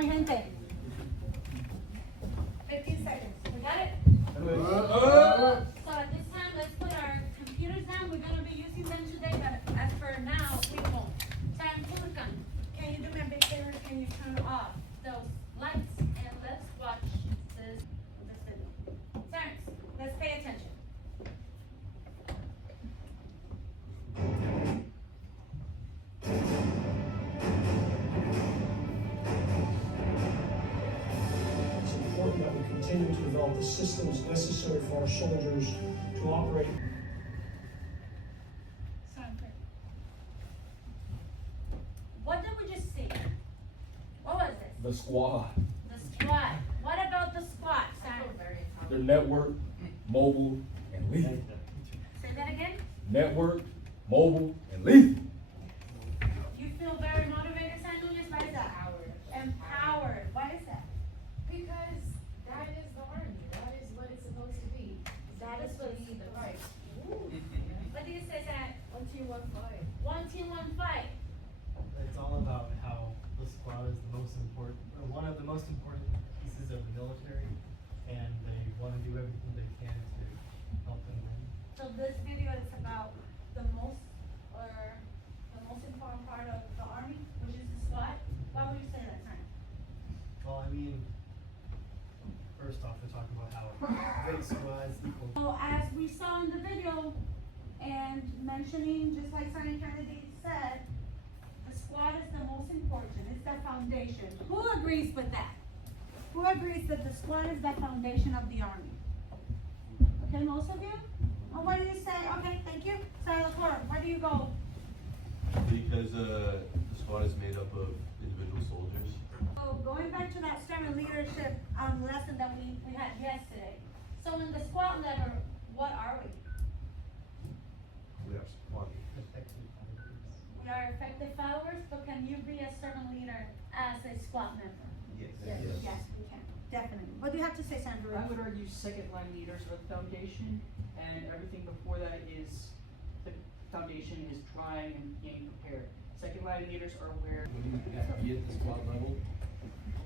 mi gente. 15 seconds. We got it? So at this time, let's put our computers down. We're gonna be using them today, but as for now, we won't. Time Tulikan, can you do me a big favor? Can you turn off those lights and let's watch this video. Terrence, let's pay attention. It's important that we continue to develop the systems necessary for our soldiers to operate. What did we just see? What was this? The squad. The squad. What about the squad, Sam? Their network, mobile, and lethal. Say that again? Network, mobile, and lethal. You feel very motivated, San Luis? Why is that? Empowered. Why is that? Because that is the army. That is what it's supposed to be. That is what we need the fight. What do you say, Sam? 1 team, 1 fight. 1 team, 1 fight. It's all about how the squad is the most important, or one of the most important pieces of the military, and they want to do everything they can to help them win. So this video is about the most important part of the army, which is the squad. Why would you say that, Sam? Well, I mean, first off, they're talking about how great squads equal. So as we saw in the video, and mentioning, just like Sergeant Kennedy said, the squad is the most important. It's the foundation. Who agrees with that? Who agrees that the squad is the foundation of the army? Okay, most of you? Oh, what do you say? Okay, thank you. Sarah LaFleur, where do you go? Because the squad is made up of individual soldiers. So going back to that servant leadership lesson that we had yesterday. So in the squad level, what are we? We are squad. We are effective followers, but can you be a servant leader as a squad member? Yes. Yes, we can, definitely. What do you have to say, Sandra? I would argue second line leaders are the foundation, and everything before that is, the foundation is trying and being prepared. Second line leaders are where. When you have to be at the squad level,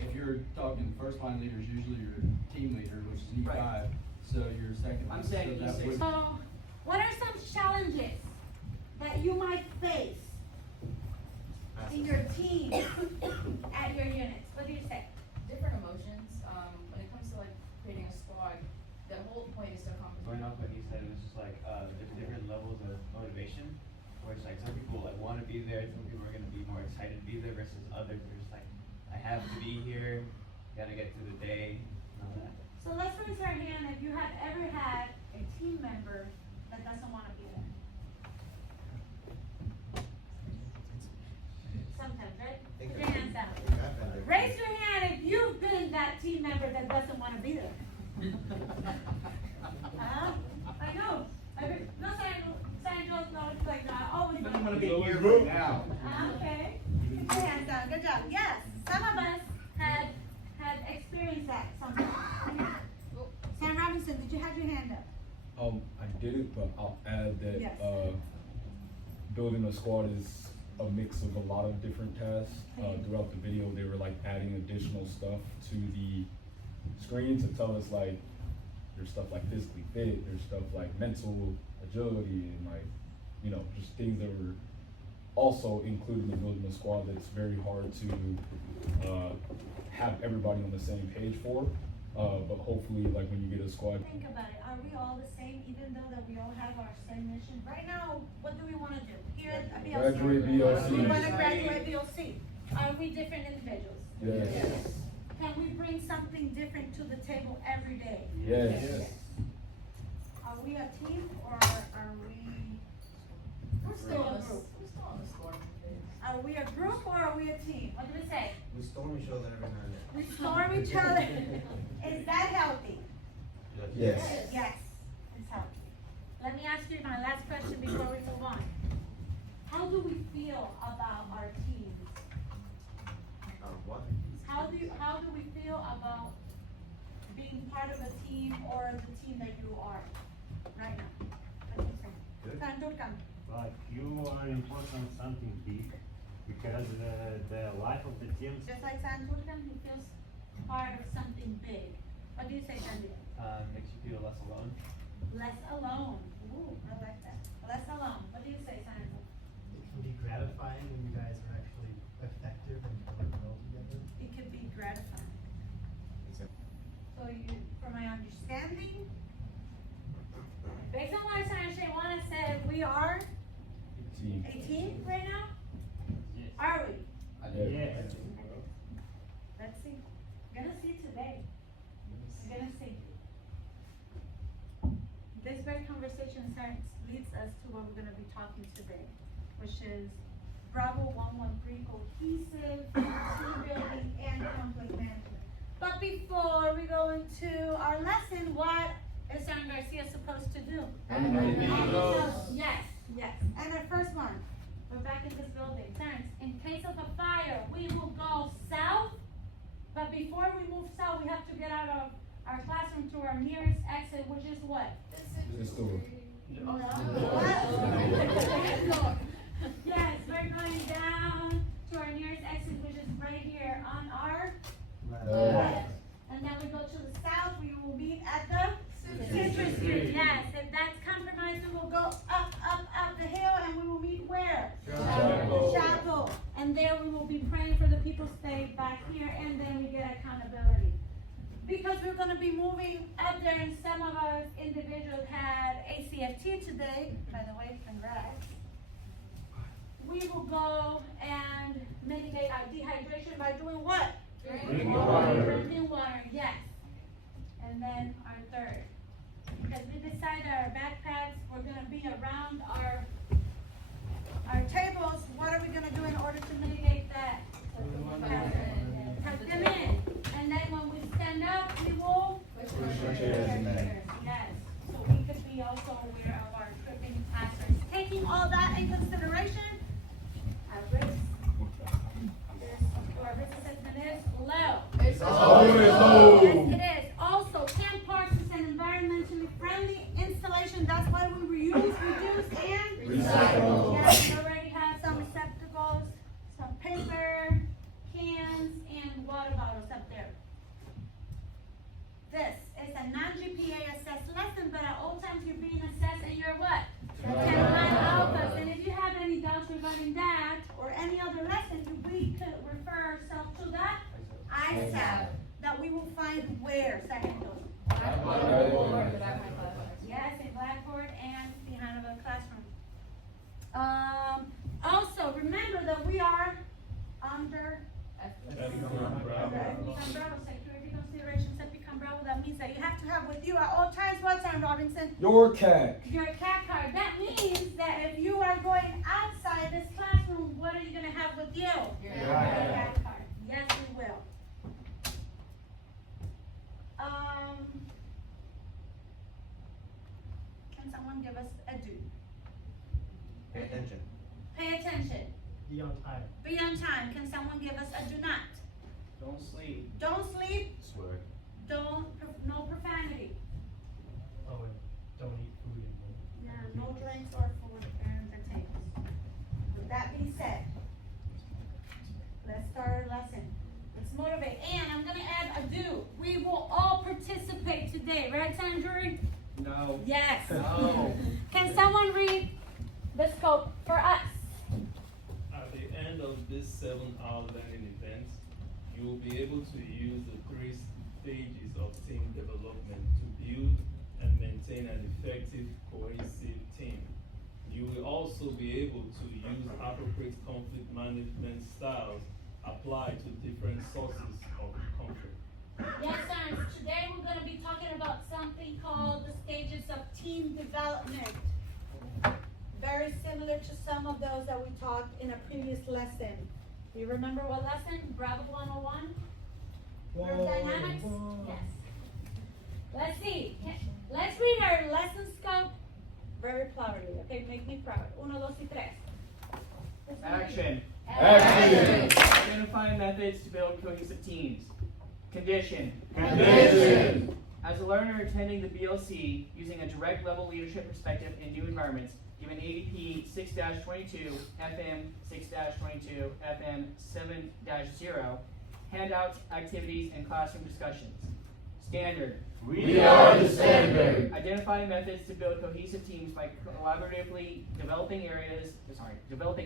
if you're talking first line leaders, usually you're a team leader, which is an E5, Right. so you're second. I'm saying so that E6. would- So, what are some challenges that you might face in your team, at your units? What do you say? Different emotions. When it comes to like creating a squad, the whole point is to accomplish. Going off what he said, it's just like there's different levels of motivation. Where it's like some people like want to be there, some people are gonna be more excited to be there versus others. They're just like, I have to be here, gotta get through the day, and all that. So let's raise our hand if you have ever had a team member that doesn't want to be there. Sometimes, right? Put your hands down. Raise your hand if you've been that team member that doesn't want to be there. I know. No, Sandra, no, it's like, no, I always. I don't wanna be here right now. Okay. Put your hands down. Good job. Yes, some of us had experienced that sometimes. Sam Robinson, did you have your hand up? I did it, but I'll add that Yes. building a squad is a mix of a lot of different tasks. Throughout the video, they were like adding additional stuff to the screen to tell us like there's stuff like physically fit, there's stuff like mental agility, and like, you know, just things that were also included in building a squad that's very hard to have everybody on the same page for. But hopefully, like when you get a squad. Think about it. Are we all the same, even though that we all have our same mission? Right now, what do we want to do here at BLC? Graduate BLC. We want to graduate BLC. Are we different individuals? Yes. Can we bring something different to the table every day? Yes. Are we a team or are we? We're still a group. We're still on the squad. Are we a group or are we a team? What do we say? We storm each other every now and then. We storm each other. Is that healthy? Yes. Yes, it's healthy. Let me ask you my last question before we move on. How do we feel about our teams? What? How do we feel about being part of a team or the team that you are right now? What do you think? Good. Sandurkan. But you are important something big because the life of the team. Just like Sandurkan, he feels part of something big. What do you say, Sandy? Makes you feel less alone. Less alone. Ooh, I like that. Less alone. What do you say, Sandra? It can be gratifying when you guys are actually effective and work well together. It could be gratifying. So you, from my understanding, based on what Sandra Shawana said, we are Team. a team right now? Are we? Yeah. Let's see. We're gonna see today. We're gonna see. This great conversation leads us to what we're gonna be talking today, which is Bravo 113 cohesive team building and conflict management. But before we go into our lesson, what is San Garcia supposed to do? Yes, yes. And our first one, we're back in this building. Terrence, in case of a fire, we will go south. But before we move south, we have to get out of our classroom to our nearest exit, which is what? This door. Yes, we're going down to our nearest exit, which is right here on our left. And then we go to the south, we will meet at the Citrus Street. Yes, if that's compromised, we will go up the hill, and we will meet where? Chapel. And there we will be praying for the people stay back here, and then we get accountability. Because we're gonna be moving up there, and some of us individuals had ACFT today, by the way, congrats. We will go and mitigate our dehydration by doing what? Drinking water, yes. And then our third, because we decided our backpacks were gonna be around our tables, what are we gonna do in order to mitigate that? Tuck them in, and then when we stand up, we will push our chairs in there. Yes, so we could be also aware of our tripping hazards. Taking all that in consideration, our risk assessment is low. It's always low. Yes, it is. Also, Camp Parks is an environmentally friendly installation. That's why we reuse, reduce, and recycle. Yes, we already have some receptacles, some paper, cans, and water bottles up there. This is a non-GPA assessed lesson, but at all times you're being assessed and you're what? 10 alphas. And if you have any doubts regarding that or any other lesson, we could refer ourselves to that ISAP that we will find where, Sargento? Yes, in Blackboard and behind of a classroom. Also, remember that we are under Bravo, security considerations that become Bravo. That means that you have to have with you at all times, what time, Robinson? Your cat. Your cat card. That means that if you are going outside this classroom, what are you going to have with you? Your cat card. Yes, we will. Can someone give us a do? Pay attention. Pay attention. Be on time. Be on time. Can someone give us a do not? Don't sleep. Don't sleep. Swear. No profanity. Oh, and don't eat food anymore. Yeah, no drinks or food and the tables. With that being said, let's start our lesson. Let's motivate. And I'm gonna add a do. We will all participate today, right, Sandra? No. Yes. No. Can someone read the scope for us? At the end of this 7-hour learning event, you will be able to use the 3 stages of team development to build and maintain an effective, cohesive team. You will also be able to use appropriate conflict management styles applied to different sources of conflict. Yes, sir. Today we're going to be talking about something called the stages of team development. Very similar to some of those that we talked in a previous lesson. Do you remember what lesson? Bravo 101? Group dynamics? Yes. Let's see. Let's read our lesson scope very proudly. Okay, make me proud. 1, 2, y 3. Action. Action. Identifying methods to build cohesive teams. Condition. Condition. As a learner attending the BLC, using a direct level leadership perspective in new environments, given ADP 6-22, FM 6-22, FM 7-0, handouts, activities, and classroom discussions. Standard. We are the standard. Identifying methods to build cohesive teams by collaboratively developing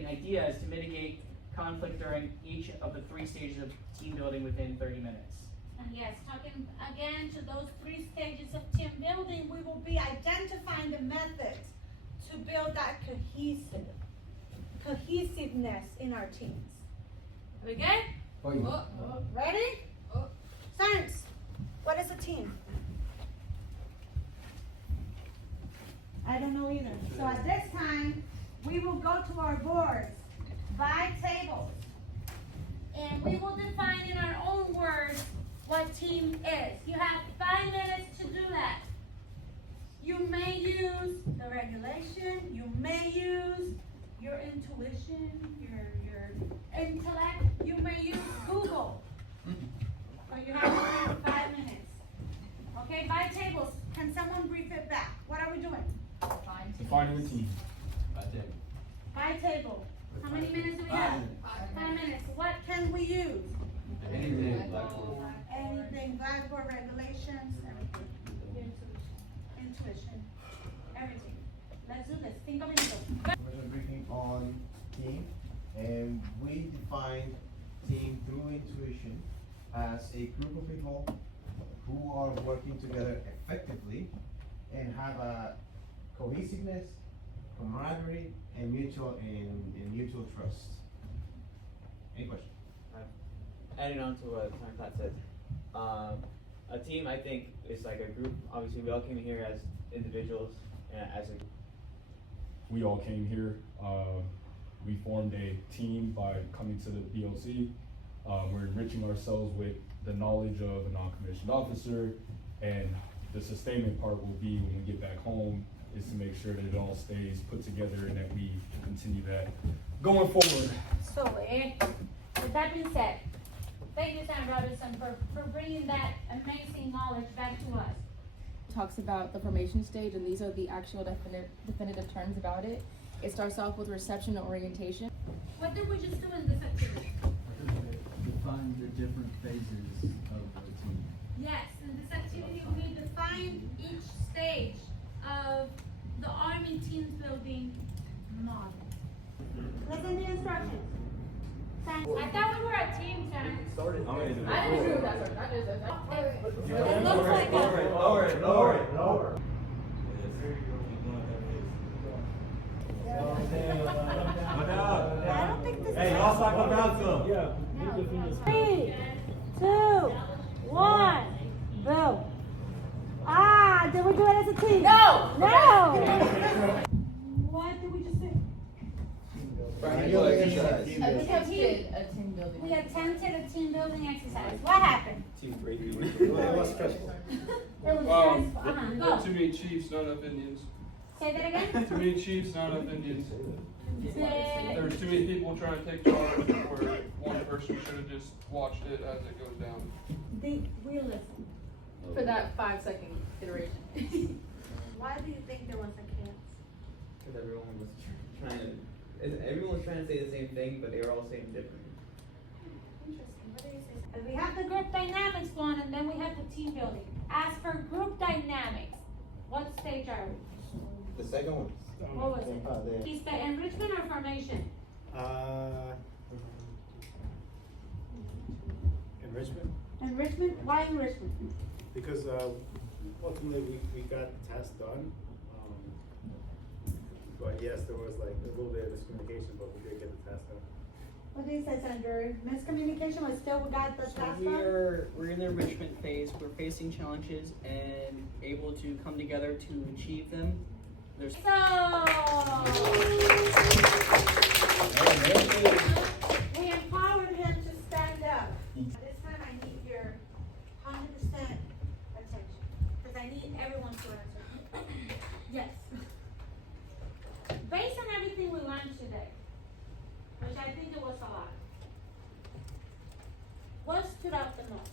ideas to mitigate conflict during each of the 3 stages of team building within 30 minutes. And yes, talking again to those 3 stages of team building, we will be identifying the methods to build that cohesiveness in our teams. Are we good? Ready? Science. What is a team? I don't know either. So at this time, we will go to our boards by tables. And we will define in our own words what team is. You have 5 minutes to do that. You may use the regulation, you may use your intuition, your intellect, you may use Google. But you have 5 minutes. Okay, by tables, can someone brief it back? What are we doing? Defining the team. By table. How many minutes do we have? 5 minutes. What can we use? Anything, Blackboard. Anything, Blackboard, regulations, everything. Intuition, everything. Let's do this. 5 minutes. We're briefing on team, and we define team through intuition as a group of people who are working together effectively and have a cohesiveness, camaraderie, and mutual trust. Any questions? Adding on to what Pat said, a team, I think, is like a group. Obviously, we all came here as individuals and as a. We all came here. We formed a team by coming to the BOC. We're enriching ourselves with the knowledge of a non-commissioned officer, and the sustainment part will be when we get back home is to make sure that it all stays put together and that we continue that going forward. So, with that being said, thank you, Sam Robinson, for bringing that amazing knowledge back to us. Talks about the formation stage, and these are the actual definitive terms about it. It starts off with reception and orientation. What did we just do in this activity? Define the different phases of the team. Yes, in this activity, we defined each stage of the Army team building model. Listen to the instructions. I thought we were a team, Sam. I didn't agree with that, sir. It looks like a... Lower. I don't think this Hey, is... y'all cycle down some. 3, 2, 1, go. Ah, did we do it as a team? No! No! What did we just do? Practical exercise. We attempted a team building. We attempted a team building exercise. What happened? Team breaking. It was stressful. Go. Too many chiefs, not enough Indians. Say that again? Too many chiefs, not enough Indians. Say- There's too many people trying to take charge where one person should have just watched it as it goes down. We listen. For that 5-second iteration. Why do you think there was a chance? Because everyone was trying to say the same thing, but they were all saying different. Interesting. What do you say? We have the group dynamics one, and then we have the team building. As for group dynamics, what stage are we? The second one. What was it? Is the enrichment or formation? Enrichment, Enrichment? Why enrichment? because ultimately we got the task done. But yes, there was like a little bit of miscommunication, but we did get the task done. What do you say, Sandra? Miscommunication, but still we got the task done? We're in the enrichment phase. We're facing challenges and able to come together to achieve them. There's So, we empowered him to stand up. This time I need your 100% attention, because I need everyone to answer. Yes. Based on everything we learned today, which I think it was a lot, what stood out the most?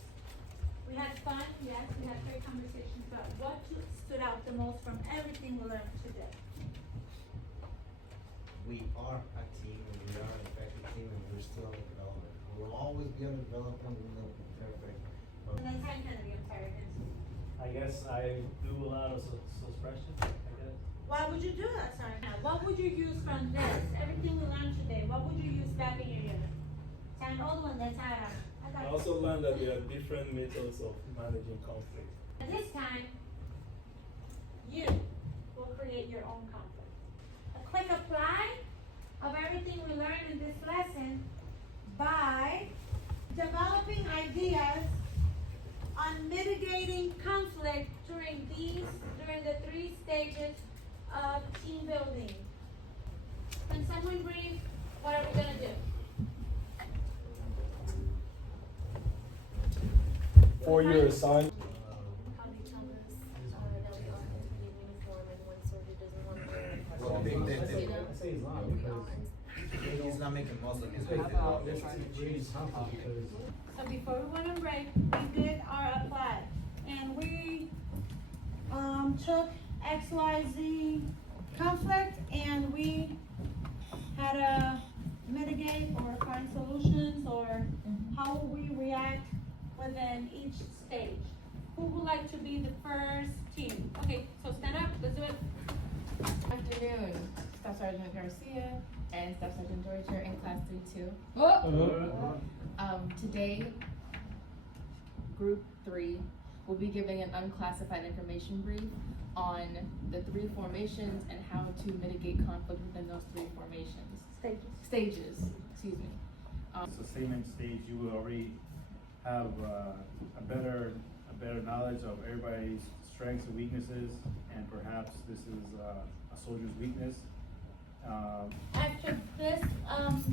We had fun, yes, we had great conversations, but what stood out the most from everything we learned today? We are a team, and we are an effective team, and we're still in development. We'll always be under development, we'll be perfect. And then Sign Kennedy, I'm sorry, I didn't see. I guess I do a lot of suppression, I guess. Why would you do that, sorry? Now, what would you use from this? Everything we learned today, what would you use back in your unit? Sign all the one that's out. I also learned that there are different methods of managing conflict. And this time, you will create your own conflict. A quick apply of everything we learned in this lesson by developing ideas on mitigating conflict during the 3 stages of team building. Can someone brief, what are we gonna do? For your assignment, How do you tell us that we all have to be in uniform and one soldier doesn't want to wear Well, they- you know? I say it's not, We because are. He's not making most of his. this creates conflict, because So before we went on break, we did our apply, and we, took XYZ conflict, and we had to mitigate or find solutions, or how will we react within each stage. Who would like to be the first team? Okay, so stand up, let's do it. Afternoon, Staff Sergeant Garcia and Staff Sergeant Deutscher in class 3-2. Today, group 3 will be giving an unclassified information brief on the 3 formations and how to mitigate conflict within those 3 formations. Stages, excuse me. Sustainment stage, you will already have a better knowledge of everybody's strengths and weaknesses, and perhaps this is a soldier's weakness. After this,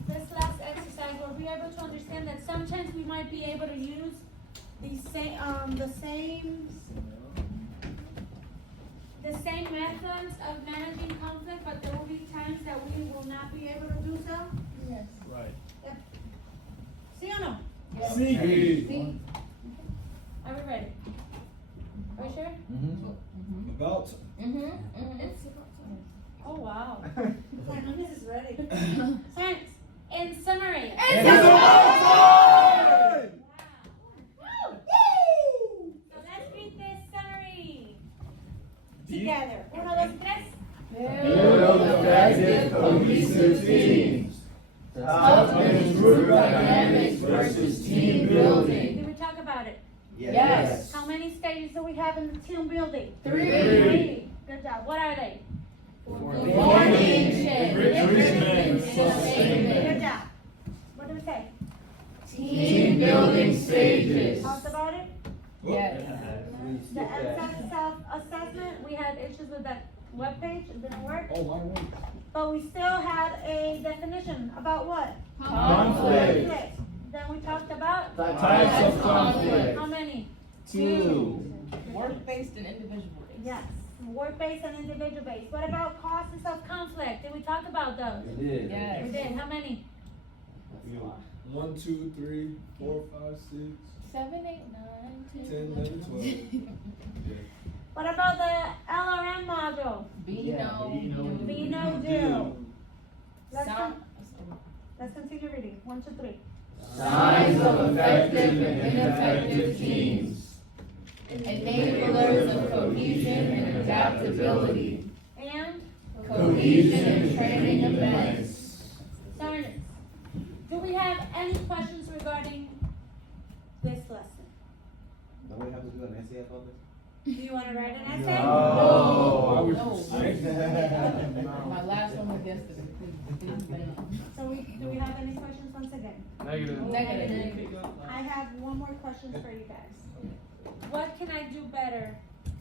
this last exercise, were we able to understand that sometimes we might be able to use the same methods of managing conflict, but there will be times that we will not be able to do so? Yes. Right. Yep. See or no? Yes. See. Are we ready? Are you sure? About. Oh, wow. This is ready. Science, in summary. So let's read this summary together. 1, 2, 3. Build effective, cohesive teams. Toughness, group dynamics versus team building. Did we talk about it? Yes. How many stages do we have in the team building? 3. Good job. What are they? Formation, enrichment, sustainment. Good job. What do we say? Team building stages. Talked about it? Yes. The MSAT self-assessment, we had issues with that webpage, it didn't work. Oh, my word. But we still had a definition about what? Conflict. Then we talked about? Types of conflict. How many? 2. Work-based and individual-based. Yes, work-based and individual-based. What about causes of conflict? Did we talk about those? We did. Yes. We did, how many? 1, 2, 3, 4, 5, 6, 7, 8, 9, 10, 10, 11, 12. What about the LRM module? Be, know, Be, know, do. Let's Sound- continue reading. 1, 2, 3. Signs of effective and ineffective teams. Enablers of cohesion and adaptability. And Cohesion and training events. Sergeants, do we have any questions regarding this lesson? Don't we have to do an essay about this? Do you want to write an essay? No. I would No. say. My last one was yesterday. So do we have any questions once again? Negative. I have one more question for you guys. What can I do better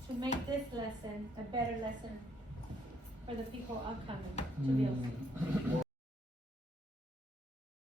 to make this lesson a better lesson for the people upcoming to be able to?